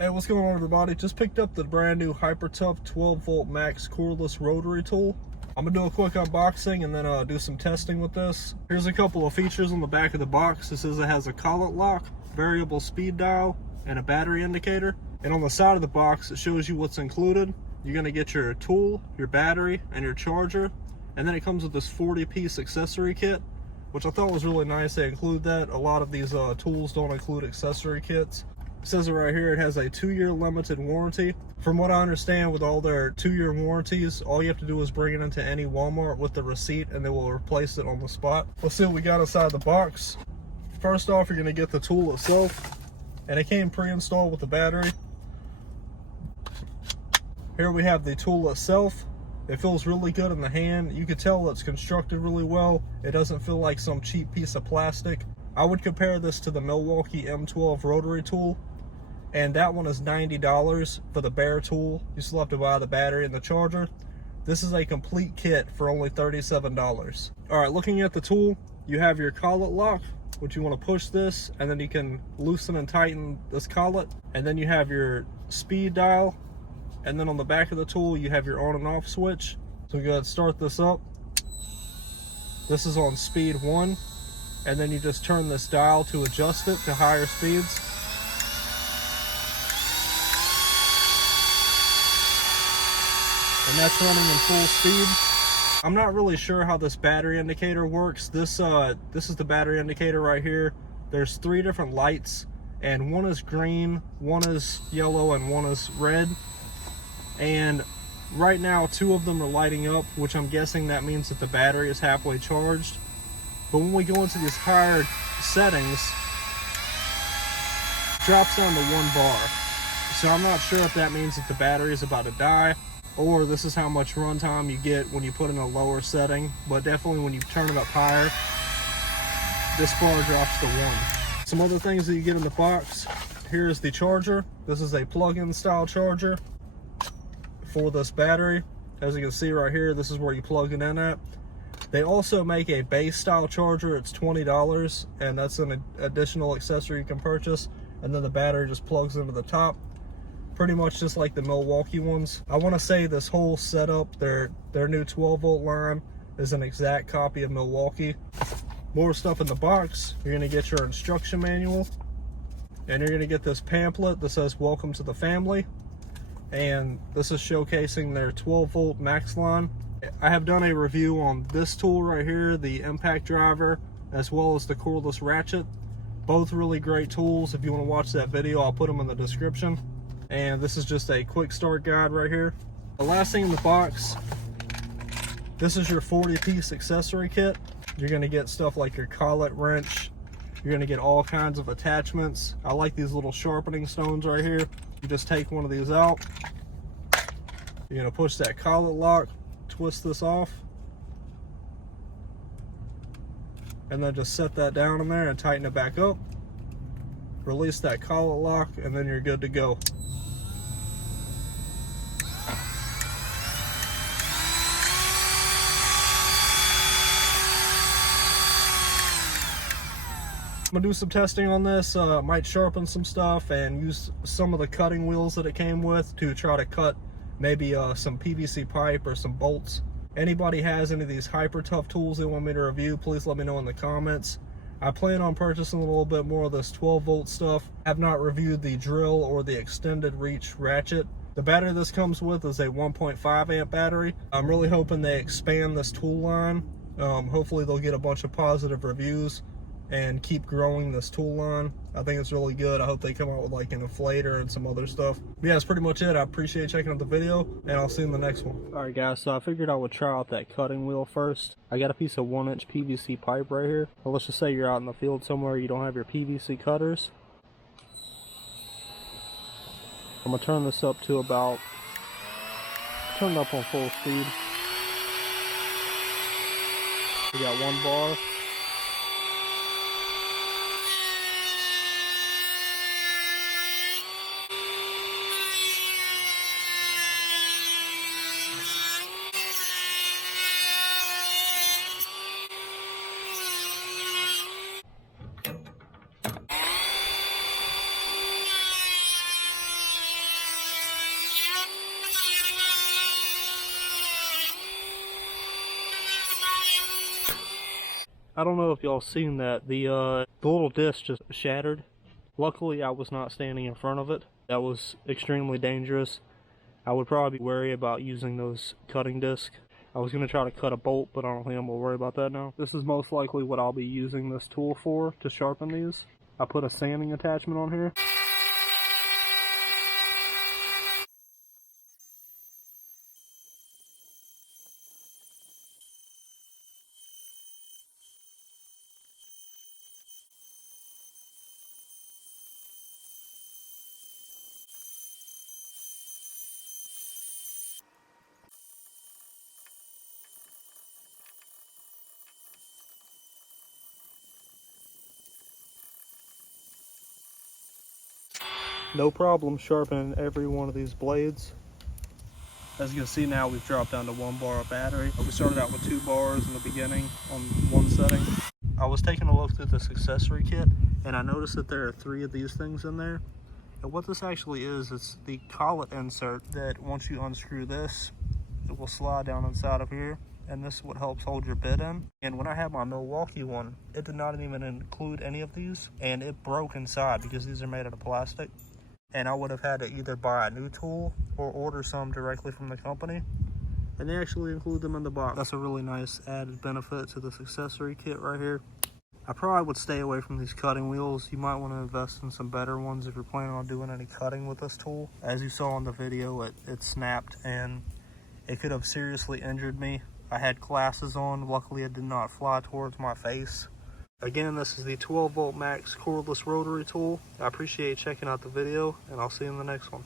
Hey, what's going on, everybody? Just picked up the brand new Hyper Tough 12-volt Max Cordless Rotary Tool. I'm gonna do a quick unboxing and then do some testing with this. Here's a couple of features on the back of the box. This says it has a collet lock, variable speed dial, and a battery indicator. And on the side of the box, it shows you what's included. You're gonna get your tool, your battery, and your charger. And then it comes with this 40-piece accessory kit, which I thought was really nice. They include that. A lot of these tools don't include accessory kits. It says it right here, it has a 2-year limited warranty. From what I understand, with all their 2-year warranties, all you have to do is bring it into any Walmart with the receipt and they will replace it on the spot. Let's see what we got inside the box. First off, you're gonna get the tool itself, and it came pre-installed with the battery. Here we have the tool itself. It feels really good in the hand. You can tell it's constructed really well. It doesn't feel like some cheap piece of plastic. I would compare this to the Milwaukee M12 Rotary Tool, and that one is $90 for the bare tool. You still have to buy the battery and the charger. This is a complete kit for only $37. All right, looking at the tool, you have your collet lock, which you want to push this, and then you can loosen and tighten this collet. And then you have your speed dial, and then on the back of the tool, you have your on and off switch. So we go ahead and start this up. This is on speed 1, and then you just turn this dial to adjust it to higher speeds. And that's running in full speed. I'm not really sure how this battery indicator works. This is the battery indicator right here. There's 3 different lights, and one is green, one is yellow, and one is red. And right now 2 of them are lighting up, which I'm guessing that means that the battery is halfway charged. But when we go into these higher settings, it drops down to 1 bar. So I'm not sure if that means that the battery is about to die, or this is how much runtime you get when you put in a lower setting. But definitely when you turn it up higher, this bar drops to 1. Some other things that you get in the box. Here's the charger. This is a plug-in style charger for this battery. As you can see right here, this is where you plug it in at. They also make a base style charger. It's $20, and that's an additional accessory you can purchase. And then the battery just plugs into the top, pretty much just like the Milwaukee ones. I want to say this whole setup, their new 12-volt line, is an exact copy of Milwaukee. More stuff in the box. You're going to get your instruction manual, and you're going to get this pamphlet that says "Welcome to the Family." And this is showcasing their 12-volt max line. I have done a review on this tool right here, the impact driver, as well as the cordless ratchet. Both really great tools. If you want to watch that video, I'll put them in the description. And this is just a quick start guide right here. The last thing in the box, this is your 40-piece accessory kit. You're going to get stuff like your collet wrench. You're going to get all kinds of attachments. I like these little sharpening stones right here. You just take one of these out. You're going to push that collet lock, twist this off, and then just set that down in there and tighten it back up. Release that collet lock, and then you're good to go. I'm gonna do some testing on this. Might sharpen some stuff and use some of the cutting wheels that it came with to try to cut maybe some PVC pipe or some bolts. Anybody has any of these Hyper Tough tools they want me to review, please let me know in the comments. I plan on purchasing a little bit more of this 12-volt stuff. I have not reviewed the drill or the extended reach ratchet. The battery this comes with is a 1.5 amp battery. I'm really hoping they expand this tool line. Hopefully they'll get a bunch of positive reviews and keep growing this tool line. I think it's really good. I hope they come out with like an inflator and some other stuff. But yeah, that's pretty much it. I appreciate checking out the video, and I'll see you in the next one. Alright guys, so I figured I would try out that cutting wheel first. I got a piece of 1-inch PVC pipe right here. Well, let's just say you're out in the field somewhere, you don't have your PVC cutters. I'm gonna turn this up to about, turn it up on full speed. We got 1 bar. I don't know if y'all seen that. The little disc just shattered. Luckily, I was not standing in front of it. That was extremely dangerous. I would probably be wary about using those cutting discs. I was going to try to cut a bolt, but I don't think I'm going to worry about that now. This is most likely what I'll be using this tool for, to sharpen these. I put a sanding attachment on here. No problem sharpening every one of these blades. As you can see now, we've dropped down to 1 bar of battery. We started out with 2 bars in the beginning on one setting. I was taking a look through this accessory kit, and I noticed that there are 3 of these things in there. And what this actually is, it's the collet insert that once you unscrew this, it will slide down inside of here. And this is what helps hold your bit in. And when I had my Milwaukee one, it did not even include any of these, and it broke inside because these are made out of plastic. And I would have had to either buy a new tool or order some directly from the company. And they actually include them in the box. That's a really nice added benefit to this accessory kit right here. I probably would stay away from these cutting wheels. You might want to invest in some better ones if you're planning on doing any cutting with this tool. As you saw in the video, it snapped and it could have seriously injured me. I had glasses on. Luckily, it did not fly towards my face. Again, this is the 12 volt Max Cordless Rotary Tool. I appreciate you checking out the video, and I'll see you in the next one.